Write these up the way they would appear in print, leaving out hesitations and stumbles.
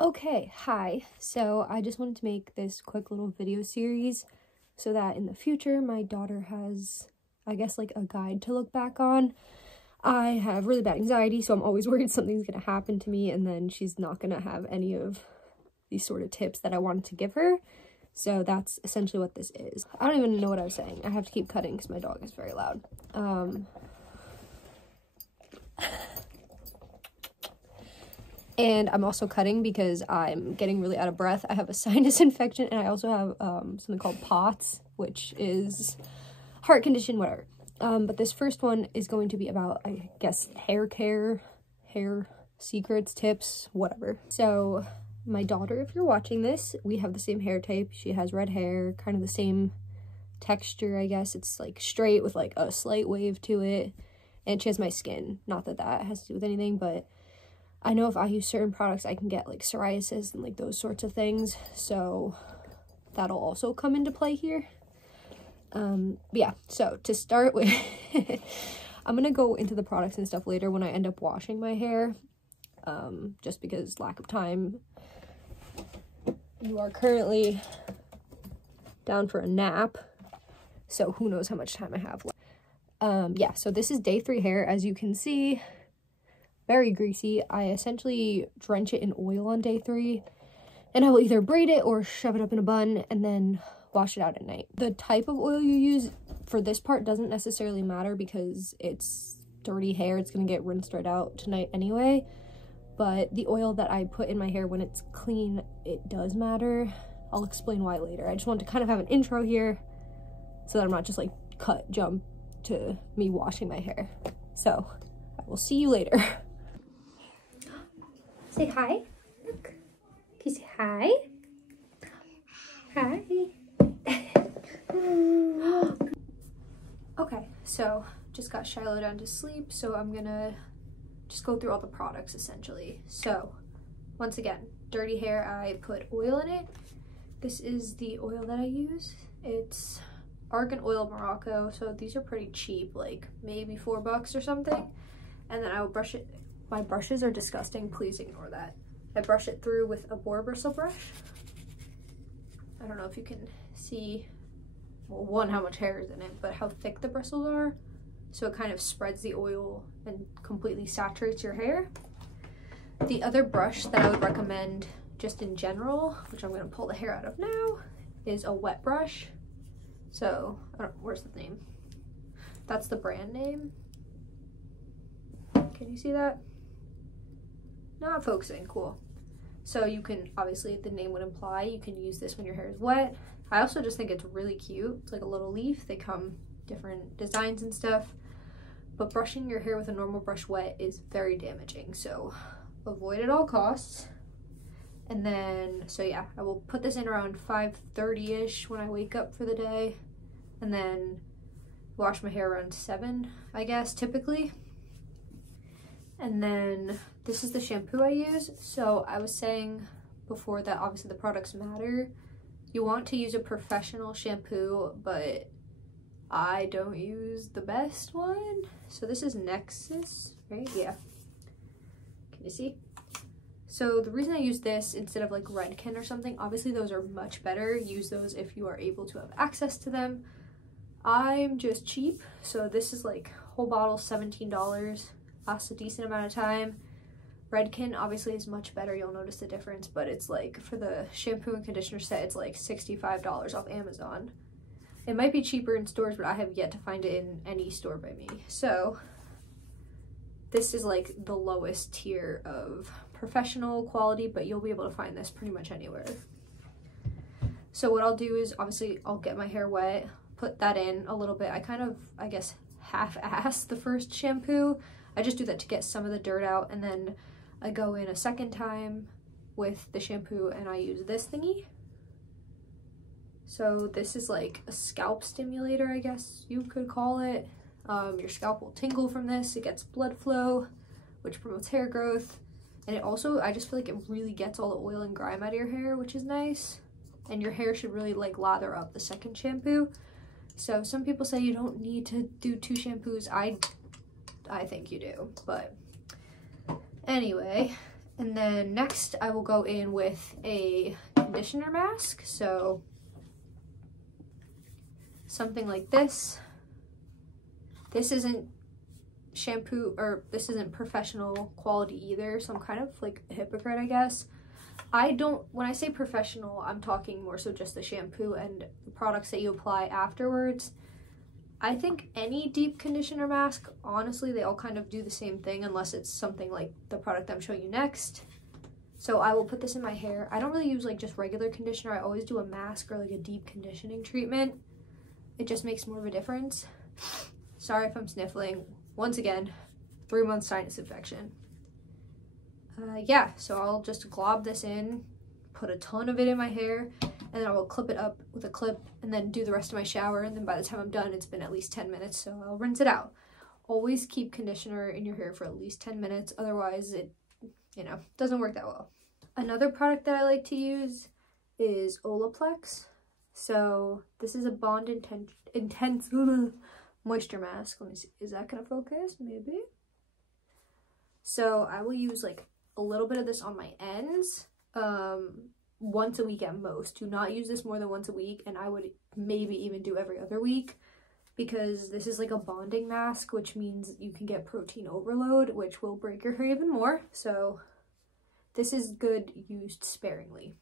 Okay, hi. So I just wanted to make this quick little video series so that in the future my daughter has, I guess, like a guide to look back on. I have really bad anxiety, so I'm always worried something's gonna happen to me and then she's not gonna have any of these sort of tips that I wanted to give her. So that's essentially what this is. I don't even know what I was saying. I have to keep cutting because my dog is very loud. And I'm also cutting because I'm getting really out of breath. I have a sinus infection and I also have something called POTS, which is heart condition, whatever. But this first one is going to be about, I guess, hair care, hair secrets, tips, whatever. So my daughter, if you're watching this, we have the same hair type. She has red hair, kind of the same texture, I guess. It's like straight with like a slight wave to it. And she has my skin. Not that that has to do with anything, but I know if I use certain products, I can get like psoriasis and like those sorts of things. So that'll also come into play here. Yeah, so to start with, I'm gonna go into the products and stuff later when I end up washing my hair. Just because lack of time. You are currently down for a nap, so who knows how much time I have left. Yeah, so this is day 3 hair. As you can see, very greasy. I essentially drench it in oil on day 3, and I will either braid it or shove it up in a bun and then wash it out at night. The type of oil you use for this part doesn't necessarily matter because it's dirty hair. It's gonna get rinsed right out tonight anyway. But the oil that I put in my hair when it's clean, it does matter. I'll explain why later. I just want to kind of have an intro here so that I'm not just like jump to me washing my hair. So I will see you later. Say hi. Look. Can you say hi? Hi. Okay, so just got Shiloh down to sleep, so I'm gonna just go through all the products essentially. So once again, dirty hair, I put oil in it. This is the oil that I use. It's Argan Oil Morocco, so these are pretty cheap, like maybe $4 or something. And then I will brush it. My brushes are disgusting, please ignore that. I brush it through with a boar bristle brush. I don't know if you can see, well, one, how much hair is in it, but how thick the bristles are. So it kind of spreads the oil and completely saturates your hair. The other brush that I would recommend just in general, which I'm gonna pull the hair out of now, is a wet brush. So, I don't know, where's the name? That's the brand name. Can you see that? Not focusing, cool. So you can, obviously the name would imply, you can use this when your hair is wet. I also just think it's really cute. It's like a little leaf. They come different designs and stuff. But brushing your hair with a normal brush wet is very damaging. So avoid at all costs. And then, so yeah, I will put this in around 5:30-ish when I wake up for the day. And then wash my hair around 7, I guess, typically. And then this is the shampoo I use. So I was saying before that obviously the products matter. You want to use a professional shampoo, but I don't use the best one. So this is Nexxus, right? Yeah. Can you see? So the reason I use this instead of like Redken or something, obviously those are much better. Use those if you are able to have access to them. I'm just cheap. So this is like whole bottle, $17. Lasts a decent amount of time. Redken obviously is much better. You'll notice the difference, but it's like for the shampoo and conditioner set, it's like $65 off Amazon. It might be cheaper in stores, but I have yet to find it in any store by me. So this is like the lowest tier of professional quality, but you'll be able to find this pretty much anywhere. So what I'll do is obviously I'll get my hair wet, put that in a little bit. I kind of, I guess, half-ass the first shampoo. I just do that to get some of the dirt out, and then I go in a second time with the shampoo and I use this thingy. So this is like a scalp stimulator, I guess you could call it. Your scalp will tingle from this. It gets blood flow, which promotes hair growth. And it also, I just feel like it really gets all the oil and grime out of your hair, which is nice. And your hair should really like lather up the second shampoo. So some people say you don't need to do 2 shampoos. I think you do, but anyway, And then next I will go in with a conditioner mask. So something like this. This isn't shampoo, or this isn't professional quality either, so I'm kind of like a hypocrite, I guess. When I say professional, I'm talking more so just the shampoo and the products that you apply afterwards. I think any deep conditioner mask, honestly, they all kind of do the same thing unless it's something like the product I'm showing you next. So I will put this in my hair. I don't really use like just regular conditioner. I always do a mask or like a deep conditioning treatment. It just makes more of a difference. Sorry if I'm sniffling. Once again, 3-month sinus infection. Yeah, so I'll just glob this in, put a ton of it in my hair, and then I will clip it up with a clip and then do the rest of my shower, and then by the time I'm done, it's been at least 10 minutes, so I'll rinse it out. Always keep conditioner in your hair for at least 10 minutes, otherwise it, doesn't work that well. Another product that I like to use is Olaplex. So this is a Bond Intense moisture mask. Let me see, is that gonna focus? Maybe. So I will use like a little bit of this on my ends, once a week at most. Do not use this more than once a week, and I would maybe even do every other week, because this is like a bonding mask, which means you can get protein overload, which will break your hair even more. So this is good used sparingly.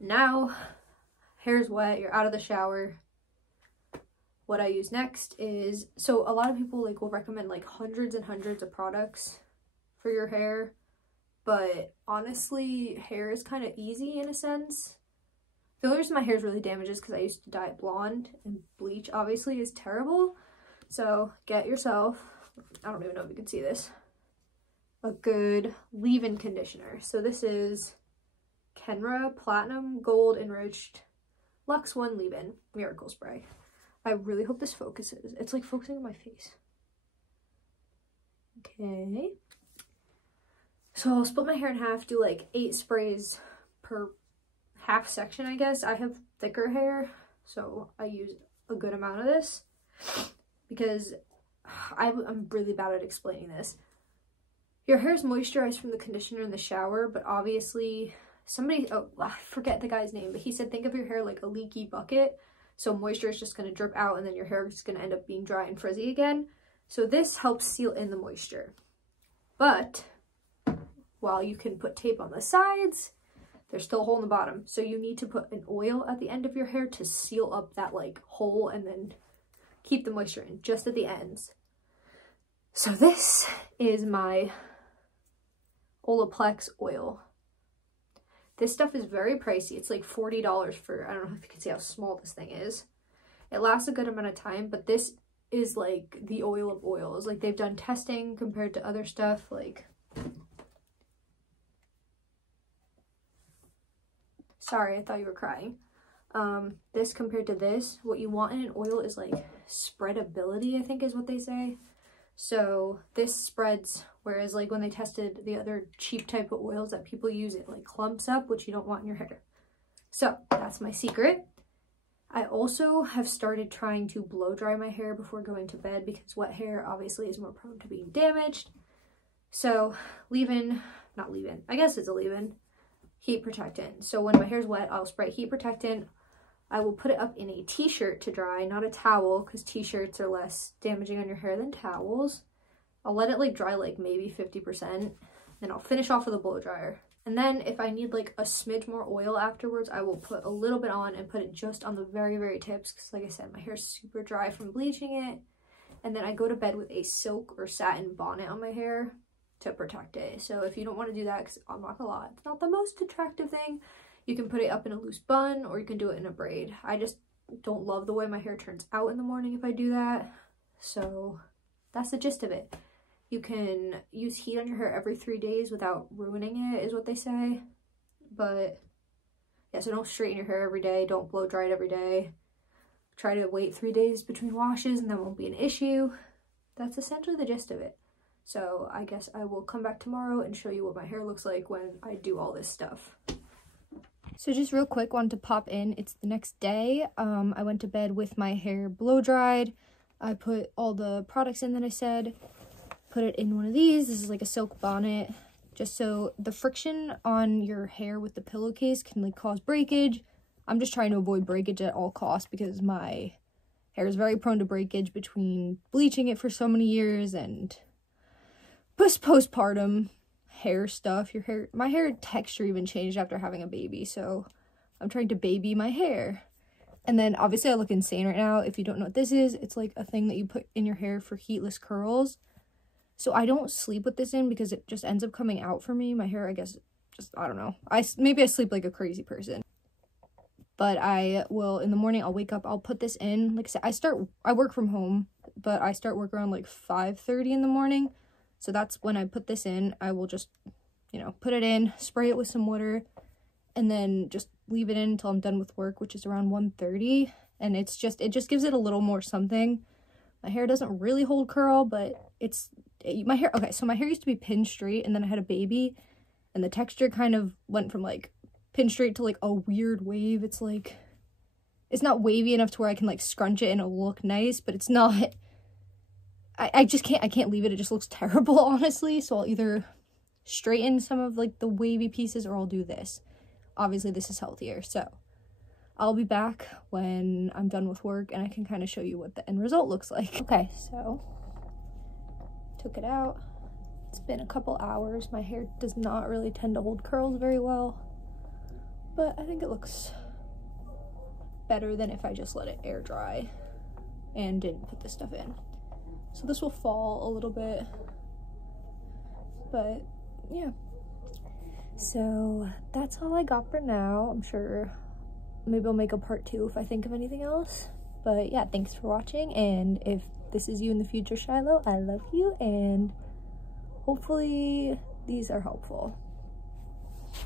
Now, hair's wet, you're out of the shower. What I use next is, so a lot of people like will recommend like hundreds and hundreds of products for your hair, but honestly, hair is kind of easy in a sense. The only reason my hair is really damaged is because I used to dye it blonde, and bleach obviously is terrible. So get yourself, I don't even know if you can see this, a good leave-in conditioner. So this is Kenra Platinum Gold Enriched Luxe One Leave-In Miracle Spray. I really hope this focuses. It's like focusing on my face. Okay. So I'll split my hair in half, do like 8 sprays per half section, I guess. I have thicker hair, so I use a good amount of this because I'm really bad at explaining this. Your hair is moisturized from the conditioner in the shower, but obviously I forget the guy's name, but he said think of your hair like a leaky bucket. So moisture is just going to drip out and then your hair is going to end up being dry and frizzy again. So this helps seal in the moisture. But while you can put tape on the sides, there's still a hole in the bottom. So you need to put an oil at the end of your hair to seal up that like hole and then keep the moisture in just at the ends. So this is my Olaplex oil. This stuff is very pricey. It's like $40 for, I don't know if you can see how small this thing is. It lasts a good amount of time, but this is like the oil of oils. Like they've done testing compared to other stuff. Like, sorry, I thought you were crying. This compared to this, what you want in an oil is like spreadability, I think is what they say. So this spreads, whereas like when they tested the other cheap type of oils that people use, it like clumps up, which you don't want in your hair. So that's my secret. I also have started trying to blow dry my hair before going to bed because wet hair obviously is more prone to being damaged. So I guess it's a leave-in, heat protectant. So when my hair's wet, I'll spray heat protectant. I will put it up in a t-shirt to dry, not a towel, because t-shirts are less damaging on your hair than towels. I'll let it like dry like maybe 50%, then I'll finish off with a blow dryer. And then if I need like a smidge more oil afterwards, I will put a little bit on and put it just on the very, very tips, because like I said, my hair's super dry from bleaching it. And then I go to bed with a silk or satin bonnet on my hair to protect it. So if you don't want to do that, because I'm not gonna lie, it's not the most attractive thing, you can put it up in a loose bun or you can do it in a braid. I just don't love the way my hair turns out in the morning if I do that. So that's the gist of it. You can use heat on your hair every 3 days without ruining it, is what they say. But yeah, so don't straighten your hair every day. Don't blow dry it every day. Try to wait 3 days between washes and that won't be an issue. That's essentially the gist of it. So I guess I will come back tomorrow and show you what my hair looks like when I do all this stuff. So just real quick, wanted to pop in. It's the next day. I went to bed with my hair blow dried. I put all the products in that I said. Put it in one of these. This is like a silk bonnet. just so the friction on your hair with the pillowcase can like cause breakage. I'm just trying to avoid breakage at all costs because my hair is very prone to breakage between bleaching it for so many years and postpartum hair stuff. My hair texture even changed after having a baby, so I'm trying to baby my hair. And then obviously I look insane right now. If you don't know what this is, it's like a thing that you put in your hair for heatless curls. So I don't sleep with this in because it just ends up coming out for me. My hair, I guess, just, I don't know. Maybe I sleep like a crazy person. But I will, in the morning, I'll wake up, I'll put this in. Like I said, I work from home, but I start work around like 5:30 in the morning. So that's when I put this in. I will just, you know, put it in, spray it with some water, and then just leave it in until I'm done with work, which is around 1:30. And it just gives it a little more something. My hair doesn't really hold curl, but my hair, okay, so my hair used to be pin straight, and then I had a baby, and the texture kind of went from like pin straight to like a weird wave. It's like, it's not wavy enough to where I can like scrunch it and it'll look nice, but it's not, I can't leave it. It just looks terrible, honestly. So I'll either straighten some of like the wavy pieces or I'll do this. Obviously this is healthier. So I'll be back when I'm done with work and I can kind of show you what the end result looks like. Okay, so took it out. It's been a couple hours. My hair does not really tend to hold curls very well, but I think it looks better than if I just let it air dry and didn't put this stuff in. So this will fall a little bit, but yeah. So that's all I got for now. I'm sure maybe I'll make a part 2 if I think of anything else. But yeah, thanks for watching, and if this is you in the future, Shiloh, I love you, and hopefully these are helpful.